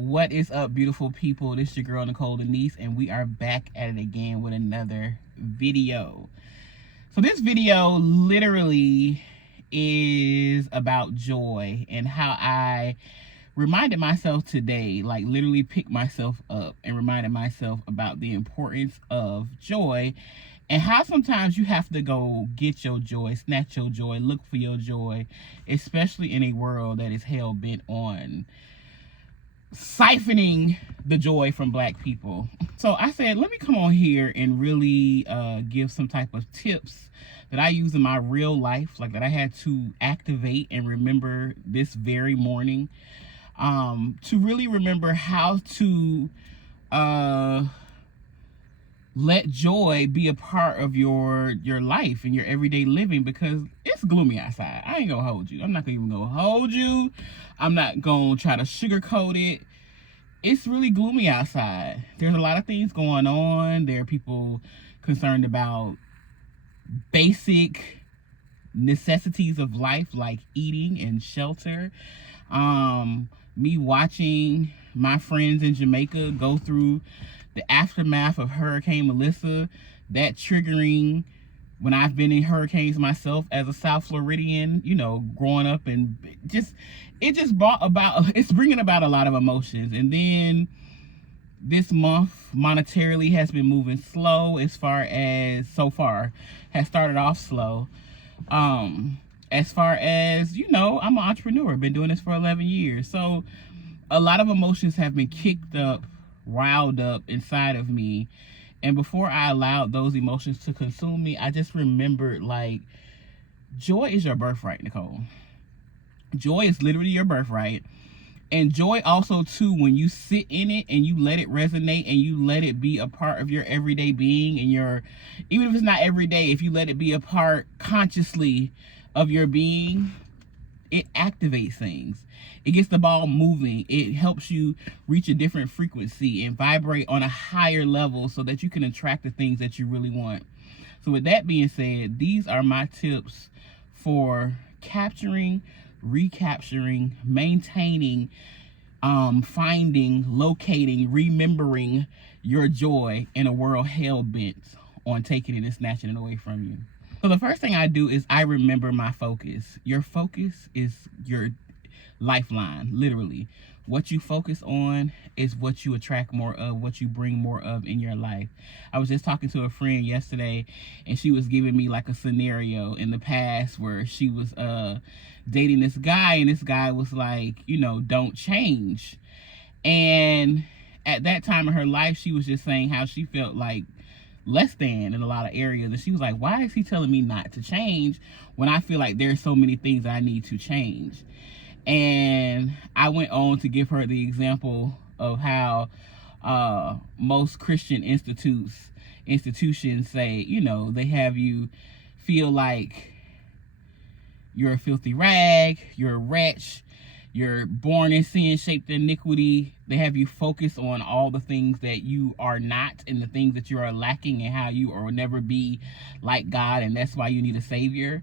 What is up, beautiful people? This is your girl Nicole Denise, and we are back at it again with another video. So this video literally is about joy and how I reminded myself today, like literally picked myself up and reminded myself about the importance of joy and how sometimes you have to go get your joy, snatch your joy, look for your joy, especially in a world that is hell-bent on siphoning the joy from Black people. So I said, let me come on here and really give some type of tips that I use in my real life, like that I had to activate and remember this very morning, to really remember how to let joy be a part of your life and your everyday living, because it's gloomy outside. I ain't gonna hold you. I'm not even gonna hold you. I'm not gonna try to sugarcoat it. It's really gloomy outside. There's a lot of things going on. There are people concerned about basic necessities of life like eating and shelter. Me watching my friends in Jamaica go through the aftermath of Hurricane Melissa, that triggering when I've been in hurricanes myself as a South Floridian, you know, growing up, and it's bringing about a lot of emotions. And then this month monetarily has been moving slow, so far has started off slow. As far as, you know, I'm an entrepreneur, been doing this for 11 years. So a lot of emotions have been kicked up, riled up inside of me. And before I allowed those emotions to consume me, I just remembered, like, joy is your birthright, Nicole. Joy is literally your birthright. And joy also, too, when you sit in it and you let it resonate and you let it be a part of your everyday being, and even if it's not every day, if you let it be a part consciously of your being, it activates things. It gets the ball moving. It helps you reach a different frequency and vibrate on a higher level so that you can attract the things that you really want. So with that being said, these are my tips for capturing, recapturing, maintaining, finding, locating, remembering your joy in a world hell-bent on taking it and snatching it away from you. So the first thing I do is I remember my focus. Your focus is your lifeline, literally. What you focus on is what you attract more of, what you bring more of in your life. I was just talking to a friend yesterday, and she was giving me like a scenario in the past where she was dating this guy, and this guy was like, you know, don't change. And at that time in her life, she was just saying how she felt like less than in a lot of areas. And she was like, why is he telling me not to change when I feel like there's so many things I need to change? And I went on to give her the example of how most Christian institutions say, you know, they have you feel like you're a filthy rag, you're a wretch, you're born in sin, shaped in iniquity. They have you focus on all the things that you are not and the things that you are lacking and how you will never be like God, and that's why you need a savior.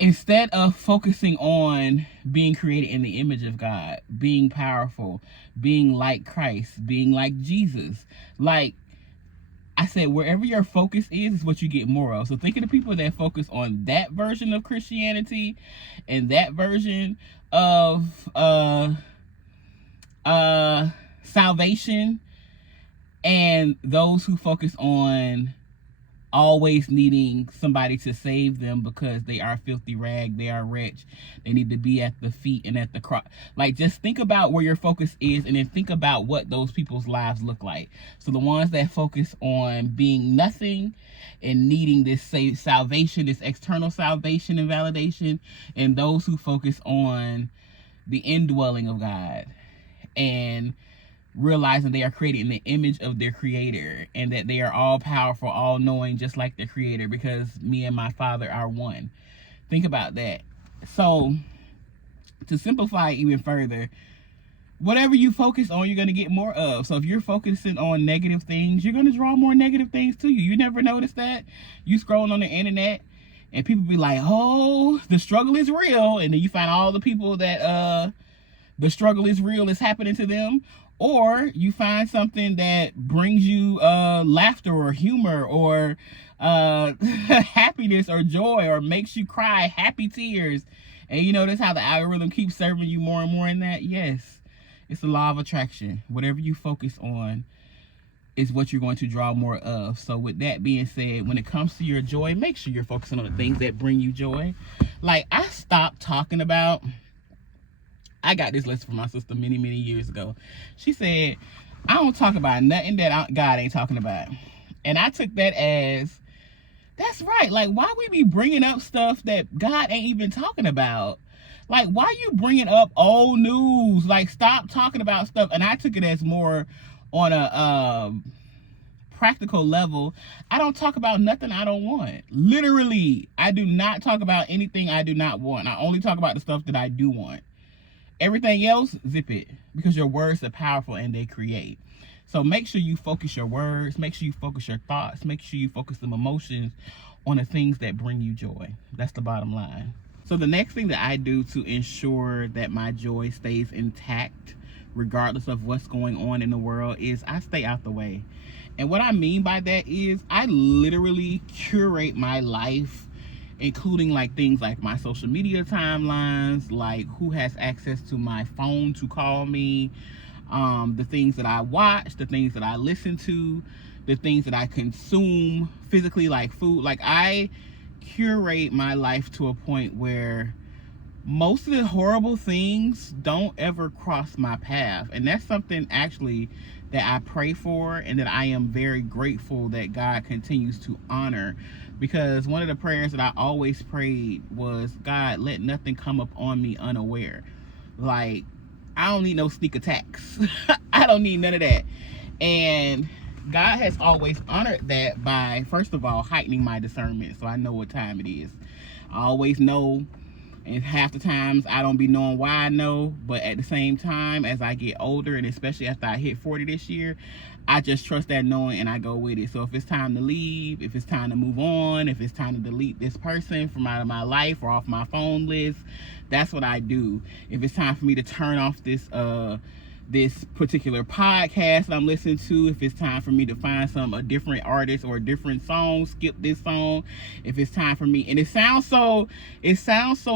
Instead of focusing on being created in the image of God, being powerful, being like Christ, being like Jesus, like I said, wherever your focus is what you get more of. So think of the people that focus on that version of Christianity and that version of salvation, and those who focus on always needing somebody to save them because they are a filthy rag, they are wretch, they need to be at the feet and at the cross. Like, just think about where your focus is, and then think about what those people's lives look like. So the ones that focus on being nothing and needing this salvation, this external salvation and validation, and those who focus on the indwelling of God and realizing they are created in the image of their creator, and that they are all powerful, all knowing, just like their creator, because me and my Father are one. Think about that. So to simplify even further, whatever you focus on, you're going to get more of. So if you're focusing on negative things, you're going to draw more negative things to you. You never notice that? You scrolling on the internet and people be like, oh, the struggle is real, and then you find all the people that the struggle is real, it's happening to them, or you find something that brings you laughter or humor or happiness or joy, or makes you cry happy tears, and you notice how the algorithm keeps serving you more and more in that. Yes, it's the law of attraction. Whatever you focus on is what you're going to draw more of. So with that being said, when it comes to your joy, make sure you're focusing on the things that bring you joy. Like, I stopped talking about, I got this lesson from my sister many years ago. She said, I don't talk about nothing that God ain't talking about. And I took that as, that's right. Like, why we be bringing up stuff that God ain't even talking about? Like, why you bringing up old news? Like, stop talking about stuff. And I took it as more on a practical level. I don't talk about nothing I don't want. Literally, I do not talk about anything I do not want. I only talk about the stuff that I do want. Everything else, zip it, because your words are powerful and they create. So make sure you focus your words, make sure you focus your thoughts, make sure you focus some emotions on the things that bring you joy. That's the bottom line. So the next thing that I do to ensure that my joy stays intact, regardless of what's going on in the world, is I stay out the way. And what I mean by that is I literally curate my life, including like things like my social media timelines, like who has access to my phone to call me, the things that I watch, the things that I listen to, the things that I consume physically, like food. Like, I curate my life to a point where most of the horrible things don't ever cross my path. And that's something actually that I pray for, and that I am very grateful that God continues to honor. Because one of the prayers that I always prayed was, God, let nothing come up on me unaware. Like, I don't need no sneak attacks. I don't need none of that. And God has always honored that by, first of all, heightening my discernment, so I know what time it is. I always know, and half the times I don't be knowing why I know, but at the same time, as I get older, and especially after I hit 40 this year, I just trust that knowing and I go with it. So if it's time to leave, if it's time to move on, if it's time to delete this person from out of my life or off my phone list, that's what I do. If it's time for me to turn off this particular podcast that I'm listening to, if it's time for me to find a different artist or a different song, skip this song. If it's time for me, and it sounds so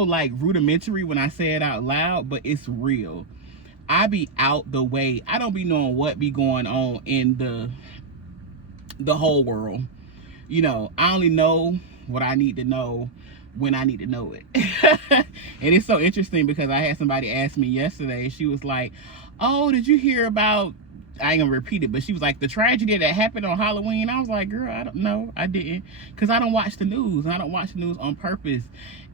like rudimentary when I say it out loud, but it's real. I be out the way. I don't be knowing what be going on in the whole world. You know, I only know what I need to know when I need to know it. And it's so interesting because I had somebody ask me yesterday. She was like, oh, did you hear about, I ain't gonna repeat it, but she was like, the tragedy that happened on Halloween? I was like, girl, I don't know. I didn't, because I don't watch the news, and I don't watch the news on purpose.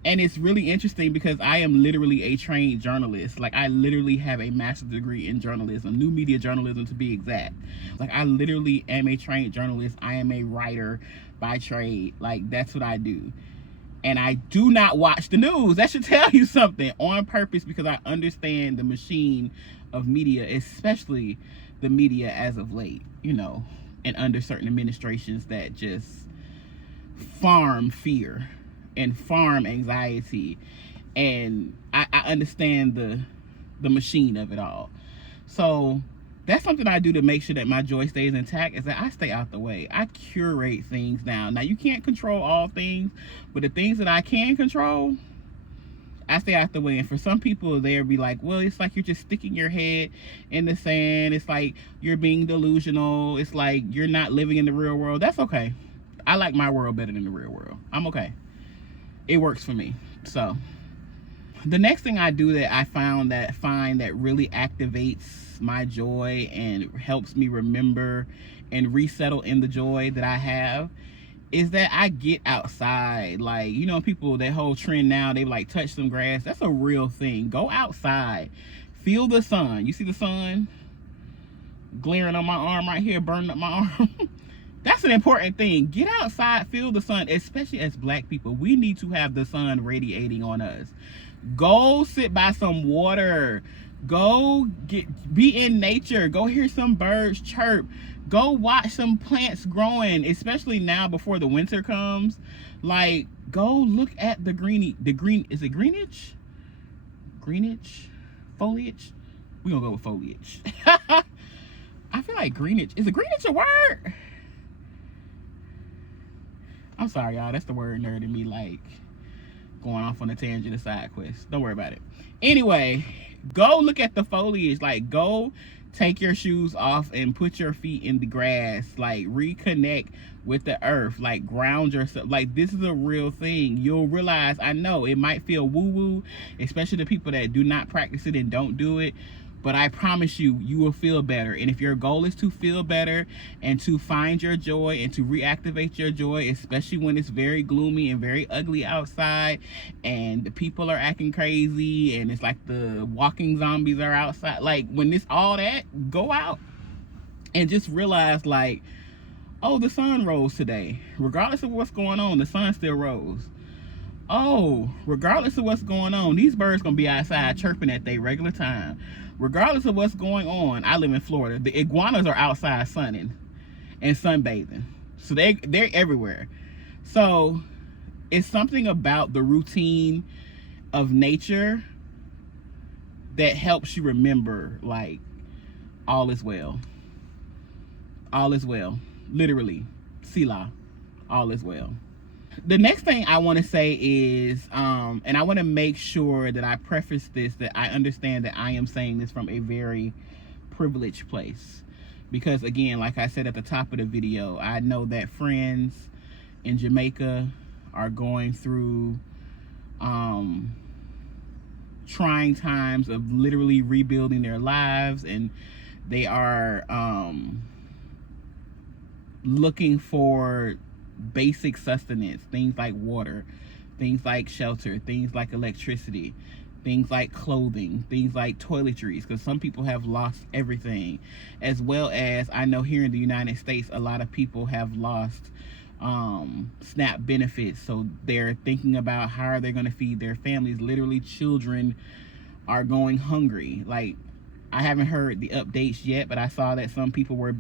And it's really interesting because I am literally a trained journalist. Like, I literally have a master's degree in journalism, new media journalism to be exact. Like, I literally am a trained journalist. I am a writer by trade. Like, that's what I do. And I do not watch the news. That should tell you something, on purpose, because I understand the machine of media, especially the media as of late, you know, and under certain administrations that just farm fear and farm anxiety. And I understand the machine of it all. So that's something I do to make sure that my joy stays intact, is that I stay out the way. I curate things now. Now, you can't control all things, but the things that I can control, I stay out the way. And for some people, they'll be like, well, it's like you're just sticking your head in the sand. It's like you're being delusional. It's like you're not living in the real world. That's okay. I like my world better than the real world. I'm okay. It works for me. So the next thing I do that I find that really activates my joy and helps me remember and resettle in the joy that I have is that I get outside. Like, you know, people, that whole trend now, they like touch some grass. That's a real thing. Go outside, feel the sun. You see the sun glaring on my arm right here, burning up my arm? That's an important thing. Get outside, feel the sun, especially as Black people. We need to have the sun radiating on us. Go sit by some water. Go be in nature. Go hear some birds chirp. Go watch some plants growing, especially now before the winter comes. Like, go look at the green, is it greenage? Greenage foliage? We're gonna go with foliage. I feel like greenage. Is a greenage a word? I'm sorry, y'all. That's the word nerd in me, like going off on a tangent of side quest. Don't worry about it. Anyway, go look at the foliage. Like, go take your shoes off and put your feet in the grass. Like, reconnect with the earth. Like, ground yourself. Like, this is a real thing. You'll realize, I know it might feel woo-woo, especially the people that do not practice it and don't do it, but I promise you, you will feel better. And if your goal is to feel better and to find your joy and to reactivate your joy, especially when it's very gloomy and very ugly outside and the people are acting crazy and it's like the walking zombies are outside, like when it's all that, go out and just realize, like, oh, the sun rose today. Regardless of what's going on, the sun still rose. Oh, regardless of what's going on, these birds gonna be outside chirping at their regular time. Regardless of what's going on, I live in Florida. The iguanas are outside sunning and sunbathing. So they're everywhere. So it's something about the routine of nature that helps you remember, like, all is well. All is well. Literally. Selah. All is well. The next thing I want to say is, and I want to make sure that I preface this, that I understand that I am saying this from a very privileged place. Because again, like I said at the top of the video, I know that friends in Jamaica are going through trying times of literally rebuilding their lives, and they are looking for basic sustenance, things like water, things like shelter, things like electricity, things like clothing, things like toiletries, because some people have lost everything. As well as, I know here in the United States, a lot of people have lost SNAP benefits, so they're thinking about how are they going to feed their families. Literally, children are going hungry. Like, I haven't heard the updates yet, but I saw that some people were,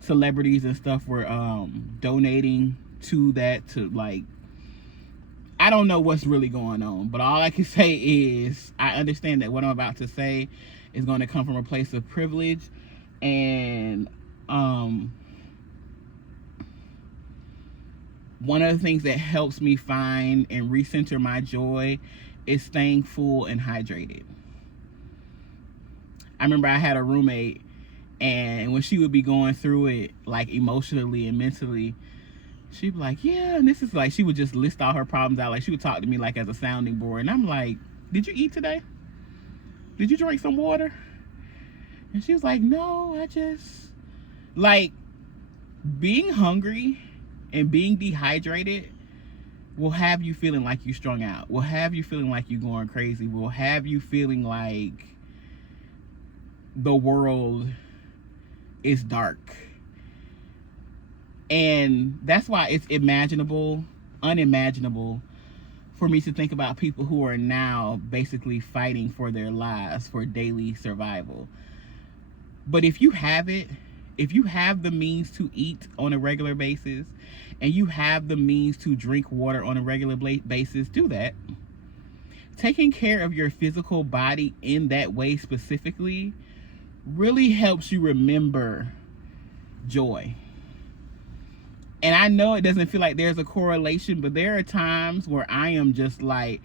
celebrities and stuff, were donating to that, to, like, I don't know what's really going on, but all I can say is I understand that what I'm about to say is going to come from a place of privilege. And one of the things that helps me find and recenter my joy is staying full and hydrated. I remember I had a roommate, and when she would be going through it, like, emotionally and mentally, she'd be like, yeah, and this is like, she would just list all her problems out. Like, she would talk to me like as a sounding board. And I'm like, did you eat today? Did you drink some water? And she was like, no, I just, like, being hungry and being dehydrated will have you feeling like you strung out, will have you feeling like you going crazy, will have you feeling like the world is dark. And that's why it's unimaginable for me to think about people who are now basically fighting for their lives, for daily survival. But if you have it, if you have the means to eat on a regular basis, and you have the means to drink water on a regular basis, do that. Taking care of your physical body in that way specifically really helps you remember joy. And I know it doesn't feel like there's a correlation, but there are times where I am just like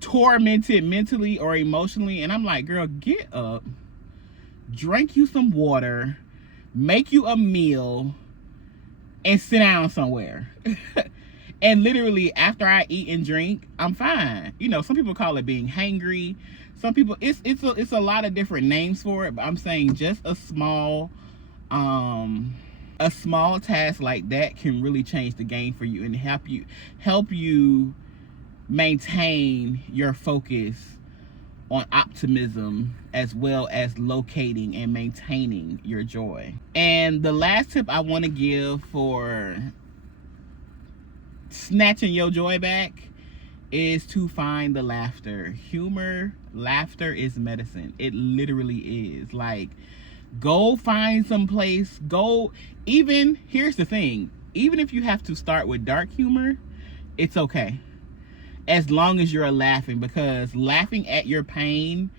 tormented mentally or emotionally, and I'm like, girl, get up, drink you some water, make you a meal, and sit down somewhere. And literally, after I eat and drink, I'm fine. You know, some people call it being hangry. Some people, it's a lot of different names for it, but I'm saying just a small task like that can really change the game for you and help you maintain your focus on optimism, as well as locating and maintaining your joy. And the last tip I want to give for snatching your joy back is to find the laughter. Laughter is medicine. It literally is. Like, go find some place, here's the thing, even if you have to start with dark humor, it's okay, as long as you're laughing, because laughing at your pain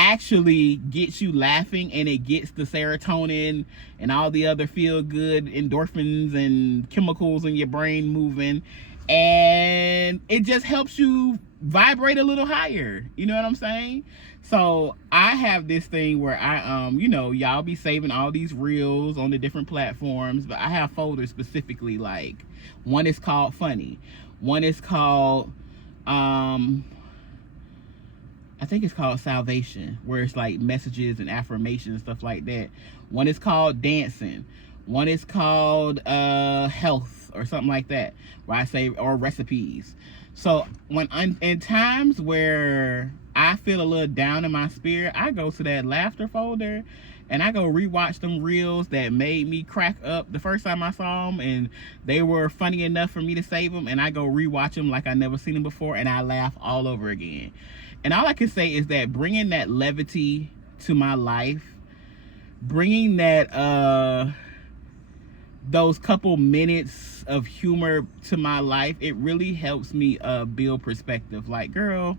actually gets you laughing, and it gets the serotonin and all the other feel good endorphins and chemicals in your brain moving, and it just helps you vibrate a little higher. You know what I'm saying? So I have this thing where I you know, y'all be saving all these reels on the different platforms, but I have folders specifically. Like, one is called funny, one is called I think it's called salvation, where it's like messages and affirmations and stuff like that. One is called dancing, one is called health or something like that, where I say, or recipes. So when in times where I feel a little down in my spirit, I go to that laughter folder and I go rewatch them reels that made me crack up the first time I saw them, and they were funny enough for me to save them, and I go rewatch them like I never seen them before, and I laugh all over again. And all I can say is that bringing that levity to my life, bringing that those couple minutes of humor to my life, it really helps me build perspective. Like, girl,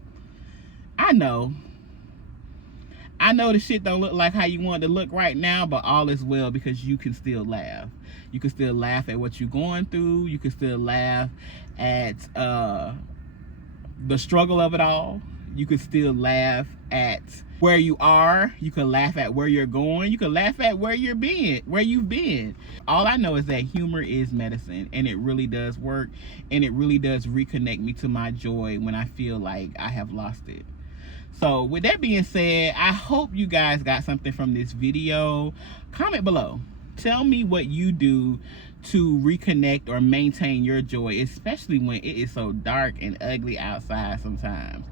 I know the shit don't look like how you want it to look right now, but all is well, because you can still laugh. You can still laugh at what you're going through. You can still laugh at the struggle of it all. You can still laugh at where you are. You can laugh at where you're going. You can laugh at where you've been. All I know is that humor is medicine, and it really does work, and it really does reconnect me to my joy when I feel like I have lost it. So with that being said, I hope you guys got something from this video. Comment below. Tell me what you do to reconnect or maintain your joy, especially when it is so dark and ugly outside sometimes.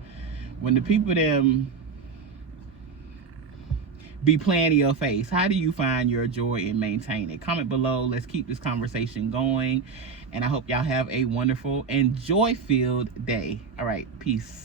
When the people them be playing in your face, how do you find your joy and maintain it? Comment below. Let's keep this conversation going. And I hope y'all have a wonderful and joy-filled day. All right, peace.